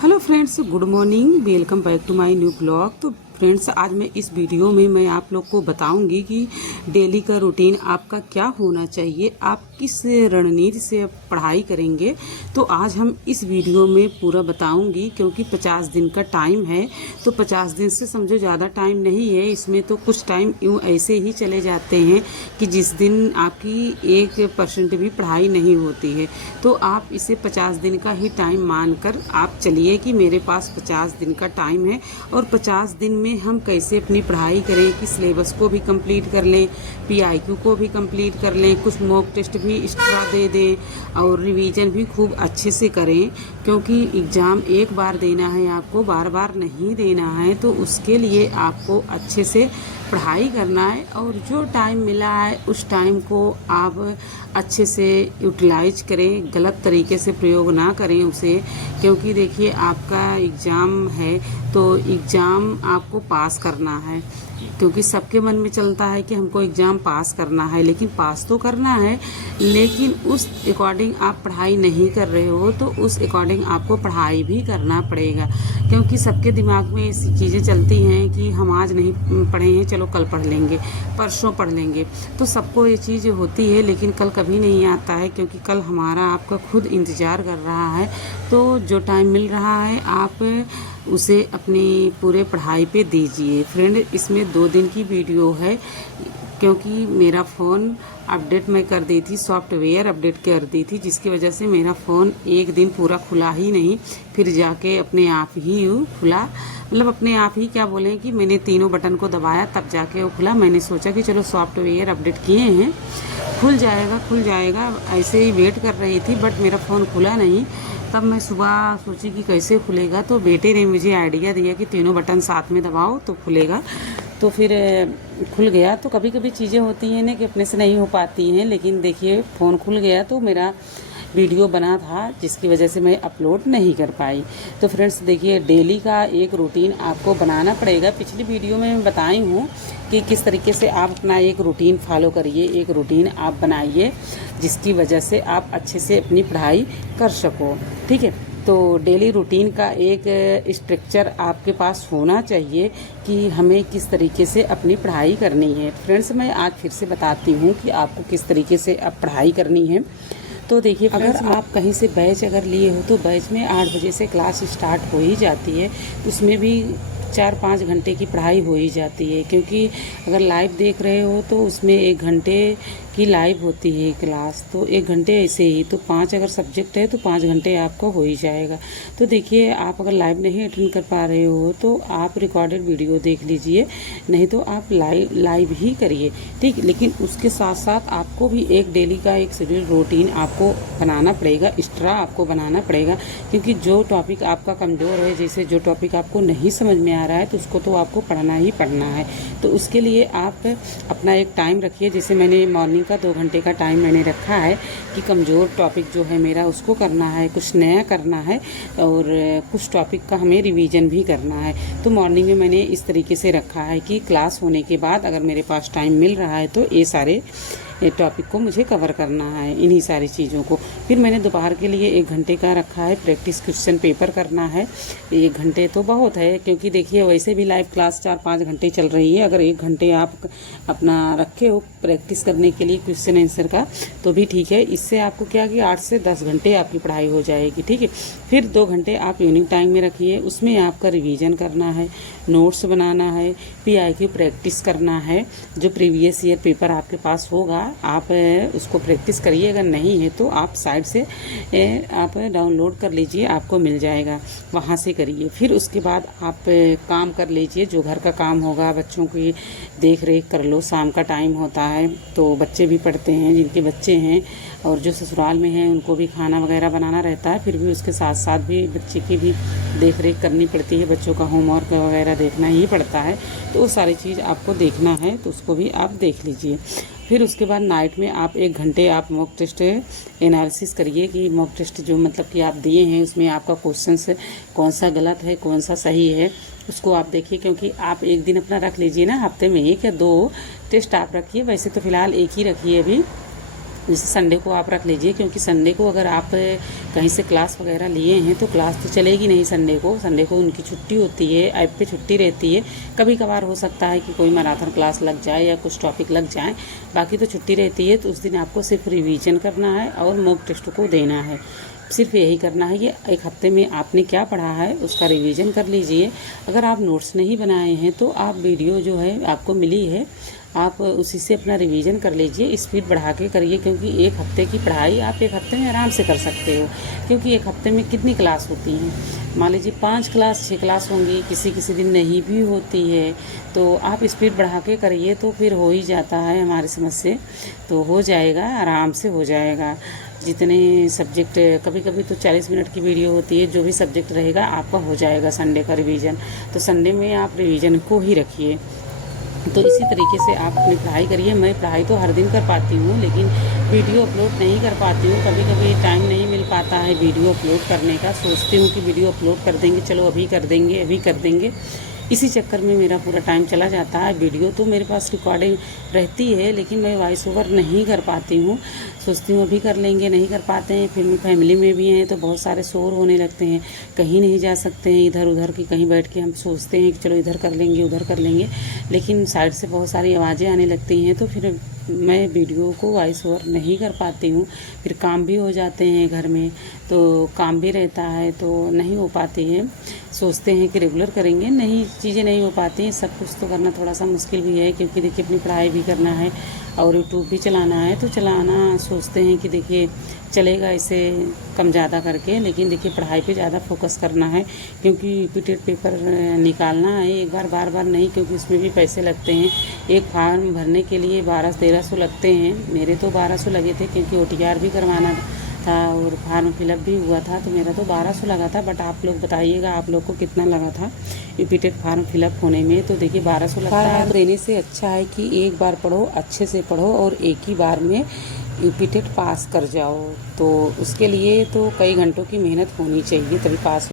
Hello friends, good morning. Welcome back to my new blog. तो friends, आज मैं इस वीडियो में मैं आप लोग को बताऊंगी कि डेली का रूटीन आपका क्या होना चाहिए, आप किस रणनीति से पढ़ाई करेंगे। तो आज हम इस वीडियो में पूरा बताऊंगी, क्योंकि 50 दिन का टाइम है। तो 50 दिन से समझो ज़्यादा टाइम नहीं है इसमें। तो कुछ टाइम यूँ ऐसे ही चले जाते हैं कि जिस दिन आपकी 1% भी पढ़ाई नहीं होती है। तो आप इसे 50 दिन का ही टाइम मानकर आप चलिए कि मेरे पास 50 दिन का टाइम है और 50 दिन में हम कैसे अपनी पढ़ाई करें कि सिलेबस को भी कंप्लीट कर लें, पीआईक्यू को भी कंप्लीट कर लें, कुछ मॉक टेस्ट भी एक्स्ट्रा दे दें और रिवीजन भी खूब अच्छे से करें, क्योंकि एग्ज़ाम एक बार देना है, आपको बार बार नहीं देना है। तो उसके लिए आपको अच्छे से पढ़ाई करना है और जो टाइम मिला है उस टाइम को आप अच्छे से यूटिलाइज करें, गलत तरीके से प्रयोग ना करें उसे। क्योंकि देखिए, आपका एग्ज़ाम है तो एग्ज़ाम आपको पास करना है, क्योंकि सबके मन में चलता है कि हमको एग्ज़ाम पास करना है, लेकिन पास तो करना है, लेकिन उस अकॉर्डिंग आप पढ़ाई नहीं कर रहे हो तो उस अकॉर्डिंग आपको पढ़ाई भी करना पड़ेगा। क्योंकि सबके दिमाग में ऐसी चीज़ें चलती हैं कि हम आज नहीं पढ़े हैं, चलो कल पढ़ लेंगे, परसों पढ़ लेंगे। तो सबको ये चीज़ होती है, लेकिन कल कभी नहीं आता है, क्योंकि कल हमारा आपका खुद इंतज़ार कर रहा है। तो जो टाइम मिल रहा है आप उसे अपनी पूरे पढ़ाई पे दीजिए। फ्रेंड, इसमें 2 दिन की वीडियो है, क्योंकि मेरा फ़ोन अपडेट मैं कर दी थी, सॉफ्टवेयर अपडेट कर दी थी, जिसकी वजह से मेरा फ़ोन एक दिन पूरा खुला ही नहीं, फिर जाके अपने आप ही खुला। मतलब अपने आप ही क्या बोलें कि मैंने तीनों बटन को दबाया तब जाके वो खुला। मैंने सोचा कि चलो सॉफ्टवेयर अपडेट किए हैं, खुल जाएगा खुल जाएगा, ऐसे ही वेट कर रही थी, बट मेरा फ़ोन खुला नहीं। तब मैं सुबह सोची कि कैसे खुलेगा, तो बेटे ने मुझे आइडिया दिया कि तीनों बटन साथ में दबाओ तो खुलेगा। तो फिर खुल गया। तो कभी कभी चीज़ें होती हैं ना कि अपने से नहीं हो पाती हैं, लेकिन देखिए फ़ोन खुल गया तो मेरा वीडियो बना था, जिसकी वजह से मैं अपलोड नहीं कर पाई। तो फ्रेंड्स देखिए, डेली का एक रूटीन आपको बनाना पड़ेगा। पिछली वीडियो में मैं बताई हूँ कि किस तरीके से आप अपना एक रूटीन फॉलो करिए, एक रूटीन आप बनाइए, जिसकी वजह से आप अच्छे से अपनी पढ़ाई कर सको। ठीक है, तो डेली रूटीन का एक स्ट्रक्चर आपके पास होना चाहिए कि हमें किस तरीके से अपनी पढ़ाई करनी है। फ्रेंड्स, मैं आज फिर से बताती हूँ कि आपको किस तरीके से अब पढ़ाई करनी है। तो देखिए, अगर आप कहीं से बैच अगर लिए हो तो बैच में 8 बजे से क्लास स्टार्ट हो ही जाती है, उसमें भी 4-5 घंटे की पढ़ाई हो ही जाती है। क्योंकि अगर लाइव देख रहे हो तो उसमें 1 घंटे की लाइव होती है क्लास, तो 1 घंटे ऐसे ही, तो 5 अगर सब्जेक्ट है तो 5 घंटे आपका हो ही जाएगा। तो देखिए, आप अगर लाइव नहीं अटेंड कर पा रहे हो तो आप रिकॉर्डेड वीडियो देख लीजिए, नहीं तो आप लाइव ही करिए। ठीक, लेकिन उसके साथ साथ आपको भी एक डेली का एक शेड्यूल रूटीन आपको बनाना पड़ेगा, एक्स्ट्रा आपको बनाना पड़ेगा। क्योंकि जो टॉपिक आपका कमज़ोर है, जैसे जो टॉपिक आपको नहीं समझ में आ रहा है, तो उसको तो आपको पढ़ना ही पढ़ना है। तो उसके लिए आप अपना एक टाइम रखिए। जैसे मैंने मॉर्निंग का 2 घंटे का टाइम मैंने रखा है कि कमज़ोर टॉपिक जो है मेरा उसको करना है, कुछ नया करना है, और कुछ टॉपिक का हमें रिवीजन भी करना है। तो मॉर्निंग में मैंने इस तरीके से रखा है कि क्लास होने के बाद अगर मेरे पास टाइम मिल रहा है तो ये सारे टॉपिक को मुझे कवर करना है, इन्हीं सारी चीज़ों को। फिर मैंने दोपहर के लिए 1 घंटे का रखा है, प्रैक्टिस क्वेश्चन पेपर करना है। 1 घंटे तो बहुत है, क्योंकि देखिए वैसे भी लाइव क्लास 4-5 घंटे चल रही है। अगर 1 घंटे आप अपना रखे हो प्रैक्टिस करने के लिए क्वेश्चन आंसर का तो भी ठीक है। इससे आपको क्या कि 8 से 10 घंटे आपकी पढ़ाई हो जाएगी। ठीक है, फिर 2 घंटे आप इवनिंग टाइम में रखिए, उसमें आपका रिवीजन करना है, नोट्स बनाना है, पीआईक्यू प्रैक्टिस करना है। जो प्रीवियस ईयर पेपर आपके पास होगा आप उसको प्रैक्टिस करिए, अगर नहीं है तो आप साइड से आप डाउनलोड कर लीजिए, आपको मिल जाएगा, वहाँ से करिए। फिर उसके बाद आप काम कर लीजिए, जो घर का काम होगा, बच्चों की देख रेख कर लो। शाम का टाइम होता है तो बच्चे भी पढ़ते हैं, जिनके बच्चे हैं और जो ससुराल में हैं उनको भी खाना वगैरह बनाना रहता है, फिर भी उसके साथ साथ भी बच्चे की भी देख रेख करनी पड़ती है, बच्चों का होमवर्क वगैरह देखना ही पड़ता है। तो वो सारी चीज़ आपको देखना है, तो उसको भी आप देख लीजिए। फिर उसके बाद नाइट में आप 1 घंटे आप मॉक टेस्ट एनालिसिस करिए कि मॉक टेस्ट जो मतलब कि आप दिए हैं उसमें आपका क्वेश्चन कौन सा गलत है, कौन सा सही है, उसको आप देखिए। क्योंकि आप एक दिन अपना रख लीजिए ना, हफ्ते में 1 या 2 टेस्ट आप रखिए। वैसे तो फ़िलहाल 1 ही रखिए अभी, जैसे संडे को आप रख लीजिए, क्योंकि संडे को अगर आप कहीं से क्लास वगैरह लिए हैं तो क्लास तो चलेगी नहीं संडे को उनकी छुट्टी होती है, ऐप पे छुट्टी रहती है। कभी कभार हो सकता है कि कोई मैराथन क्लास लग जाए या कुछ टॉपिक लग जाए, बाकी तो छुट्टी रहती है। तो उस दिन आपको सिर्फ रिवीजन करना है और मॉक टेस्ट को देना है। सिर्फ यही करना है कि एक हफ्ते में आपने क्या पढ़ा है उसका रिवीजन कर लीजिए। अगर आप नोट्स नहीं बनाए हैं तो आप वीडियो जो है आपको मिली है, आप उसी से अपना रिवीजन कर लीजिए, स्पीड बढ़ा के करिए, क्योंकि एक हफ्ते की पढ़ाई आप एक हफ्ते में आराम से कर सकते हो। क्योंकि एक हफ्ते में कितनी क्लास होती हैं, मान लीजिए 5 क्लास 6 क्लास होंगी, किसी किसी दिन नहीं भी होती है। तो आप स्पीड बढ़ा के करिए तो फिर हो ही जाता है हमारी समझ से, तो हो जाएगा, आराम से हो जाएगा। जितने सब्जेक्ट, कभी कभी तो 40 मिनट की वीडियो होती है, जो भी सब्जेक्ट रहेगा आपका हो जाएगा संडे का रिवीजन। तो संडे में आप रिवीजन को ही रखिए। तो इसी तरीके से आप अपनी पढ़ाई करिए। मैं पढ़ाई तो हर दिन कर पाती हूँ, लेकिन वीडियो अपलोड नहीं कर पाती हूँ। कभी कभी टाइम नहीं मिल पाता है वीडियो अपलोड करने का। सोचती हूँ कि वीडियो अपलोड कर देंगे, चलो अभी कर देंगे। इसी चक्कर में मेरा पूरा टाइम चला जाता है। वीडियो तो मेरे पास रिकॉर्डिंग रहती है, लेकिन मैं वॉइस ओवर नहीं कर पाती हूँ। सोचती हूँ अभी कर लेंगे, नहीं कर पाते हैं। फिर फैमिली में भी हैं तो बहुत सारे शोर होने लगते हैं, कहीं नहीं जा सकते हैं इधर उधर की। कहीं बैठ के हम सोचते हैं कि चलो इधर कर लेंगे उधर कर लेंगे, लेकिन साइड से बहुत सारी आवाज़ें आने लगती हैं, तो फिर मैं वीडियो को वॉइस ओवर नहीं कर पाती हूँ। फिर काम भी हो जाते हैं घर में, तो काम भी रहता है तो नहीं हो पाती है। सोचते हैं कि रेगुलर करेंगे, नहीं, चीज़ें नहीं हो पाती हैं। सब कुछ तो करना थोड़ा सा मुश्किल भी है, क्योंकि देखिए अपनी पढ़ाई भी करना है और यूट्यूब भी चलाना है। तो चलाना सोचते हैं कि देखिए चलेगा इसे कम ज़्यादा करके, लेकिन देखिए पढ़ाई पे ज़्यादा फोकस करना है, क्योंकि रिपीटेड पेपर निकालना है एक बार, बार नहीं, क्योंकि उसमें भी पैसे लगते हैं। एक फॉर्म भरने के लिए 1200-1300 लगते हैं। मेरे तो 1200 लगे थे, क्योंकि OTR भी करवाना था और फॉर्म फिलअप भी हुआ था, तो मेरा तो 1200 लगा था। बट आप लोग बताइएगा आप लोग को कितना लगा था रिपीटेड फॉर्म फिलअप होने में। तो देखिए 1200 लगता है। देने से अच्छा है कि एक बार पढ़ो, अच्छे से पढ़ो और एक ही बार में रिपीटेड पास कर जाओ। तो उसके लिए तो कई घंटों की मेहनत होनी चाहिए, तभी पास